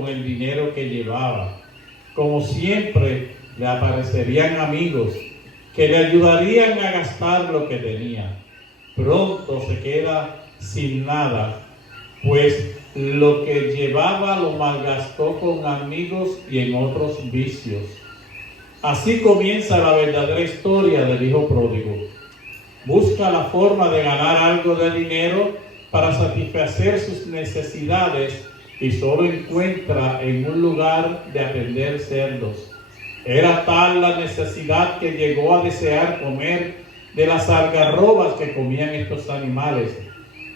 con el dinero que llevaba. Como siempre, le aparecerían amigos que le ayudarían a gastar lo que tenía. Pronto se queda sin nada, pues lo que llevaba lo malgastó con amigos y en otros vicios. Así comienza la verdadera historia del hijo pródigo. Busca la forma de ganar algo de dinero para satisfacer sus necesidades y solo encuentra en un lugar de atender cerdos. Era tal la necesidad que llegó a desear comer de las algarrobas que comían estos animales.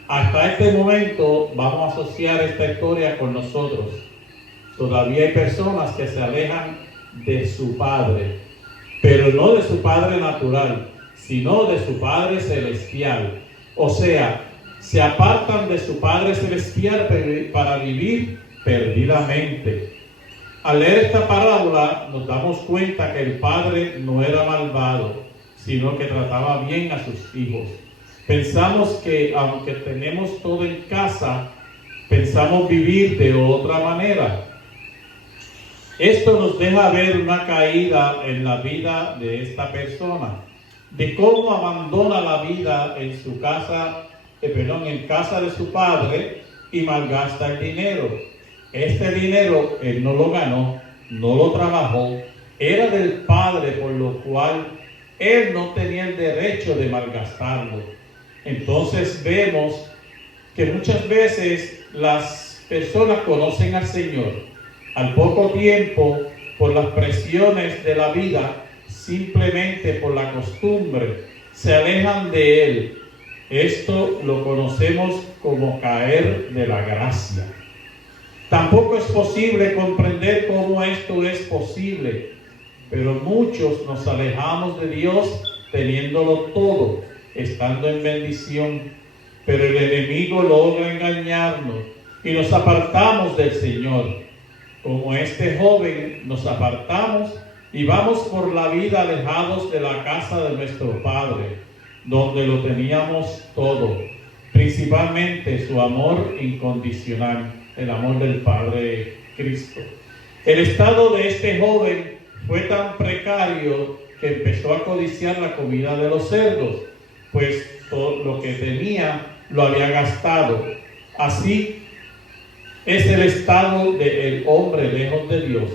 Hasta este momento vamos a asociar esta historia con nosotros. Todavía hay personas que se alejan de su Padre, pero no de su Padre natural, sino de su Padre celestial. O sea, se apartan de su Padre celestial para vivir perdidamente. Al leer esta parábola nos damos cuenta que el Padre no era malvado, sino que trataba bien a sus hijos. Pensamos que aunque tenemos todo en casa, pensamos vivir de otra manera. Esto nos deja ver una caída en la vida de esta persona, de cómo abandona la vida en su casa, en casa de su padre y malgasta el dinero. Este dinero él no lo ganó, no lo trabajó, era del padre, por lo cual él no tenía el derecho de malgastarlo. Entonces vemos que muchas veces las personas conocen al Señor. Al poco tiempo, por las presiones de la vida, simplemente por la costumbre, se alejan de Él. Esto lo conocemos como caer de la gracia. Tampoco es posible comprender cómo esto es posible, pero muchos nos alejamos de Dios teniéndolo todo, estando en bendición, pero el enemigo logra engañarnos y nos apartamos del Señor. Como este joven nos apartamos y vamos por la vida alejados de la casa de nuestro Padre, donde lo teníamos todo, principalmente su amor incondicional, el amor del Padre Cristo. El estado de este joven fue tan precario que empezó a codiciar la comida de los cerdos, pues todo lo que tenía lo había gastado. Así es el estado del hombre lejos de Dios,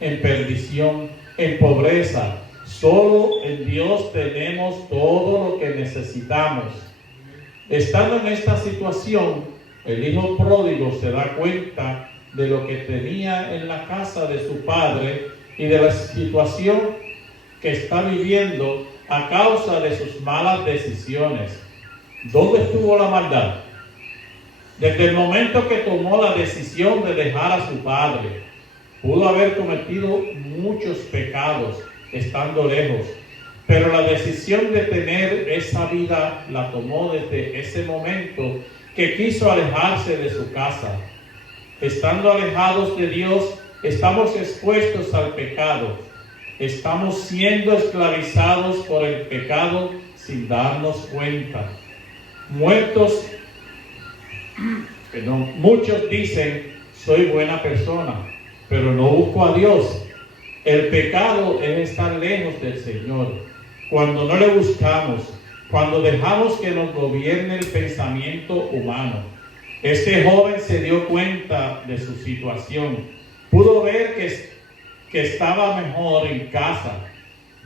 en perdición, en pobreza. Solo en Dios tenemos todo lo que necesitamos. Estando en esta situación, el hijo pródigo se da cuenta de lo que tenía en la casa de su padre y de la situación que está viviendo a causa de sus malas decisiones. ¿Dónde estuvo la maldad? Desde el momento que tomó la decisión de dejar a su padre, pudo haber cometido muchos pecados estando lejos, pero la decisión de tener esa vida la tomó desde ese momento que quiso alejarse de su casa. Estando alejados de Dios, estamos expuestos al pecado. Estamos siendo esclavizados por el pecado sin darnos cuenta. Muchos dicen, soy buena persona, pero no busco a Dios. El pecado es estar lejos del Señor. Cuando no le buscamos, cuando dejamos que nos gobierne el pensamiento humano. Este joven se dio cuenta de su situación. Pudo ver que estaba mejor en casa,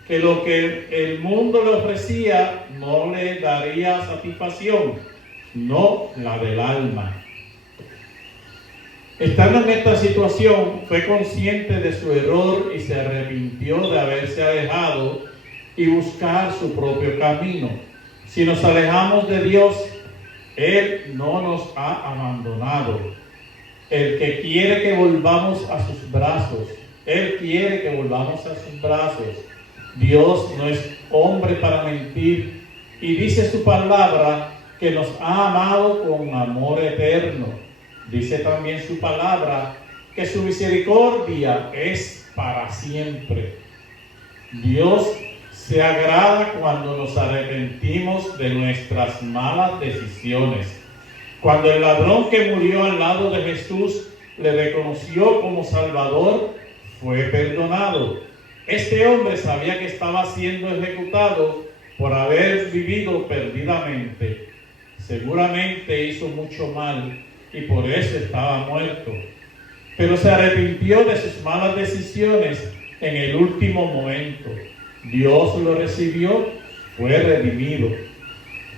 que lo que el mundo le ofrecía no le daría satisfacción, no la del alma. Estando en esta situación, fue consciente de su error y se arrepintió de haberse alejado y buscar su propio camino. Si nos alejamos de Dios, Él no nos ha abandonado. El que quiere que volvamos a sus brazos, Él quiere que volvamos a sus brazos. Dios no es hombre para mentir y dice su palabra que nos ha amado con amor eterno. Dice también su palabra que su misericordia es para siempre. Dios se agrada cuando nos arrepentimos de nuestras malas decisiones. Cuando el ladrón que murió al lado de Jesús le reconoció como Salvador, fue perdonado. Este hombre sabía que estaba siendo ejecutado por haber vivido perdidamente. Seguramente hizo mucho mal y por eso estaba muerto. Pero se arrepintió de sus malas decisiones en el último momento. Dios lo recibió, fue redimido.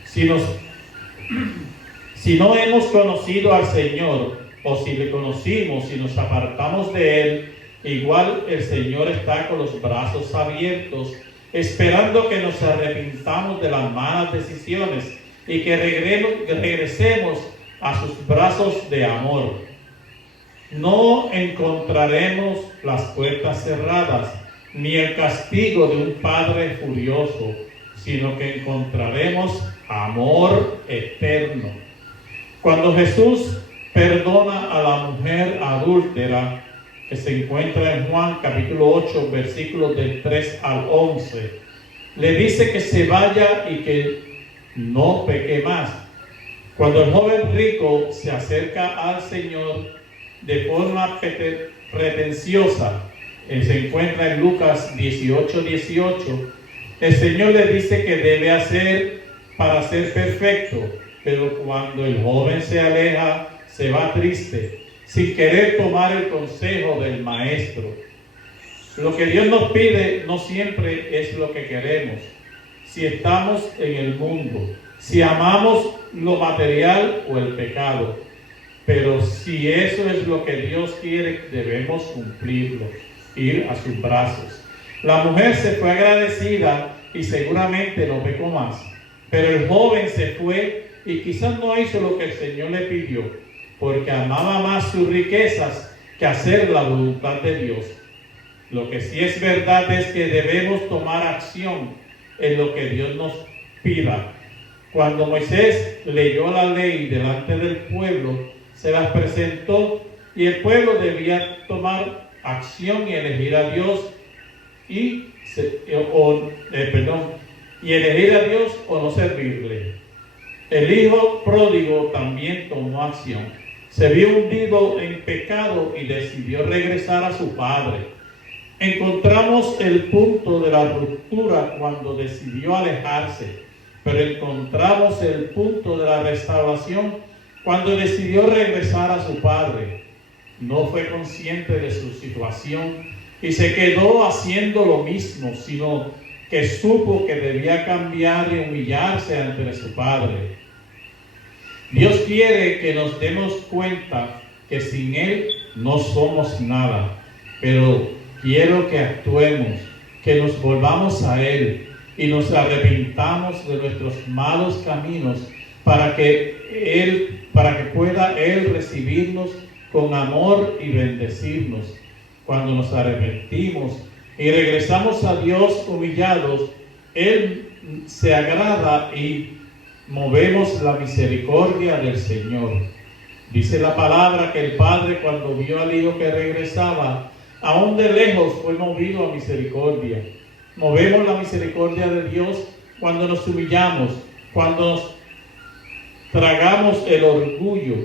Si no hemos conocido al Señor, o si le conocimos y nos apartamos de Él, igual el Señor está con los brazos abiertos, esperando que nos arrepintamos de las malas decisiones y que regresemos a sus brazos de amor. No encontraremos las puertas cerradas, ni el castigo de un Padre furioso, sino que encontraremos amor eterno. Cuando Jesús perdona a la mujer adúltera, que se encuentra en Juan capítulo 8, versículos del 3 al 11, le dice que se vaya y que no peque más. Cuando el joven rico se acerca al Señor de forma pretenciosa, se encuentra en Lucas 18:18, el Señor le dice que debe hacer para ser perfecto, pero cuando el joven se aleja, se va triste, sin querer tomar el consejo del maestro. Lo que Dios nos pide no siempre es lo que queremos. Si estamos en el mundo, si amamos lo material o el pecado, pero si eso es lo que Dios quiere, debemos cumplirlo, ir a sus brazos. La mujer se fue agradecida y seguramente no pecó más, pero el joven se fue y quizás no hizo lo que el Señor le pidió, porque amaba más sus riquezas que hacer la voluntad de Dios. Lo que sí es verdad es que debemos tomar acción en lo que Dios nos pida. Cuando Moisés leyó la ley delante del pueblo, se las presentó y el pueblo debía tomar acción y elegir a Dios elegir a Dios o no servirle. El hijo pródigo también tomó acción. Se vio hundido en pecado y decidió regresar a su padre. Encontramos el punto de la ruptura cuando decidió alejarse, pero encontramos el punto de la restauración cuando decidió regresar a su padre. No fue consciente de su situación y se quedó haciendo lo mismo, sino que supo que debía cambiar y humillarse ante su padre. Dios quiere que nos demos cuenta que sin Él no somos nada, pero quiero que actuemos, que nos volvamos a Él y nos arrepintamos de nuestros malos caminos para que pueda Él recibirnos con amor y bendecirnos. Cuando nos arrepentimos y regresamos a Dios humillados, Él se agrada y movemos la misericordia del Señor. Dice la palabra que el Padre, cuando vio al Hijo que regresaba, aún de lejos fue movido a misericordia. Movemos la misericordia de Dios cuando nos humillamos, cuando nos tragamos el orgullo,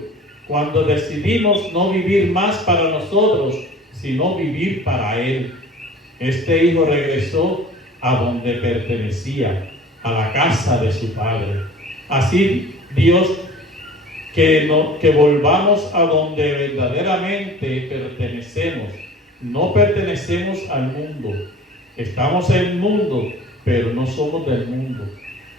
cuando decidimos no vivir más para nosotros, sino vivir para Él. Este hijo regresó a donde pertenecía, a la casa de su padre. Así Dios que volvamos a donde verdaderamente pertenecemos. No pertenecemos al mundo. Estamos en el mundo, pero no somos del mundo.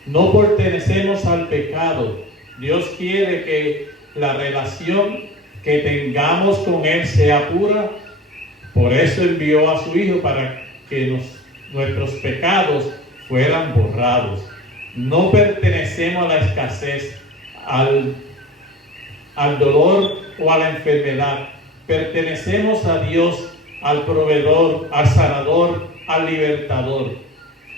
No pertenecemos al pecado. Dios quiere que la relación que tengamos con Él sea pura. Por eso envió a su Hijo para que nuestros pecados fueran borrados. No pertenecemos a la escasez, al dolor o a la enfermedad. Pertenecemos a Dios, al proveedor, al sanador, al libertador.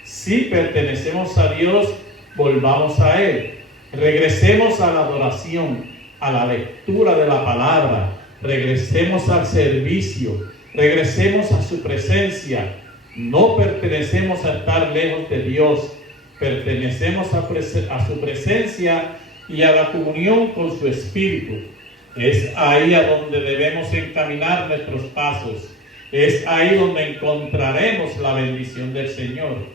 Si pertenecemos a Dios, volvamos a Él. Regresemos a la adoración, a la lectura de la palabra. Regresemos al servicio. Regresemos a su presencia. No pertenecemos a estar lejos de Dios. Pertenecemos a su presencia y a la comunión con su Espíritu. Es ahí a donde debemos encaminar nuestros pasos. Es ahí donde encontraremos la bendición del Señor.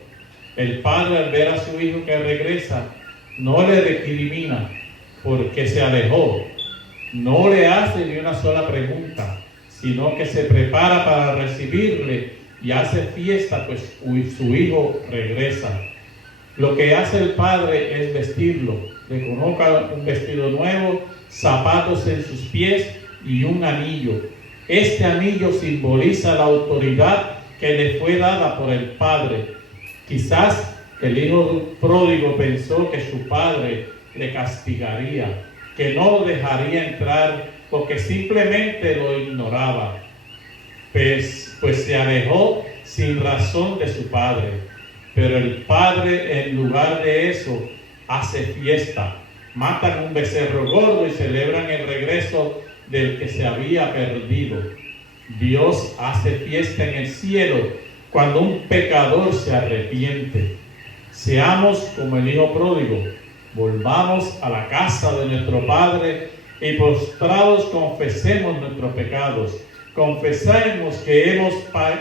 El padre, al ver a su hijo que regresa, no le recrimina porque se alejó. No le hace ni una sola pregunta, sino que se prepara para recibirle y hace fiesta, pues su hijo regresa. Lo que hace el padre es vestirlo. Le coloca un vestido nuevo, zapatos en sus pies y un anillo. Este anillo simboliza la autoridad que le fue dada por el padre. Quizás el hijo pródigo pensó que su padre le castigaría, que no lo dejaría entrar porque simplemente lo ignoraba. Pues se alejó sin razón de su padre. Pero el padre, en lugar de eso, hace fiesta. Matan un becerro gordo y celebran el regreso del que se había perdido. Dios hace fiesta en el cielo cuando un pecador se arrepiente. Seamos como el hijo pródigo. Volvamos a la casa de nuestro Padre y postrados confesemos nuestros pecados. Confesemos que hemos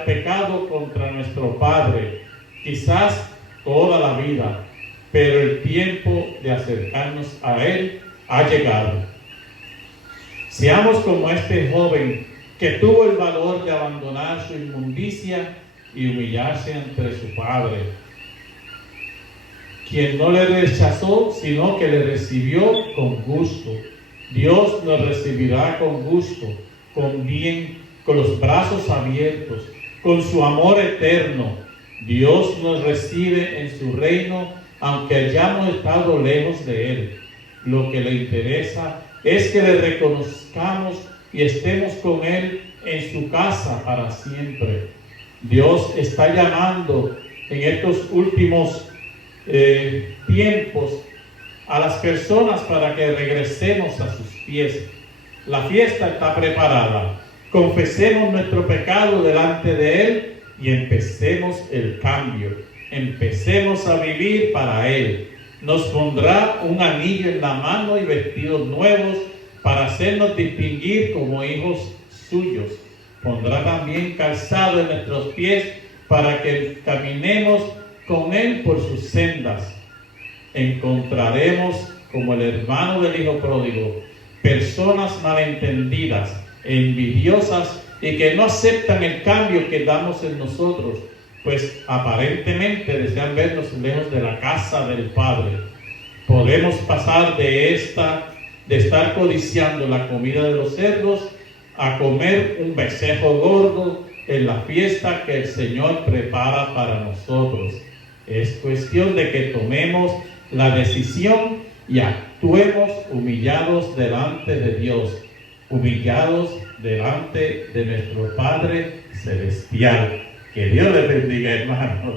pecado contra nuestro Padre, quizás toda la vida, pero el tiempo de acercarnos a Él ha llegado. Seamos como este joven que tuvo el valor de abandonar su inmundicia y humillarse ante su Padre, quien no le rechazó, sino que le recibió con gusto. Dios nos recibirá con gusto, con bien, con los brazos abiertos, con su amor eterno. Dios nos recibe en su reino, aunque hayamos estado lejos de Él. Lo que le interesa es que le reconozcamos y estemos con Él en su casa para siempre. Dios está llamando en estos últimos tiempos a las personas para que regresemos a sus pies. La fiesta está preparada. Confesemos nuestro pecado delante de Él y empecemos el cambio. Empecemos a vivir para Él. Nos pondrá un anillo en la mano y vestidos nuevos para hacernos distinguir como hijos suyos. Pondrá también calzado en nuestros pies para que caminemos con Él por sus sendas. Encontraremos, como el hermano del hijo pródigo, personas malentendidas, envidiosas y que no aceptan el cambio que damos en nosotros, pues aparentemente desean vernos lejos de la casa del Padre. Podemos pasar de estar codiciando la comida de los cerdos a comer un becerro gordo en la fiesta que el Señor prepara para nosotros. Es cuestión de que tomemos la decisión y actuemos humillados delante de Dios, humillados delante de nuestro Padre Celestial. Que Dios les bendiga, hermanos.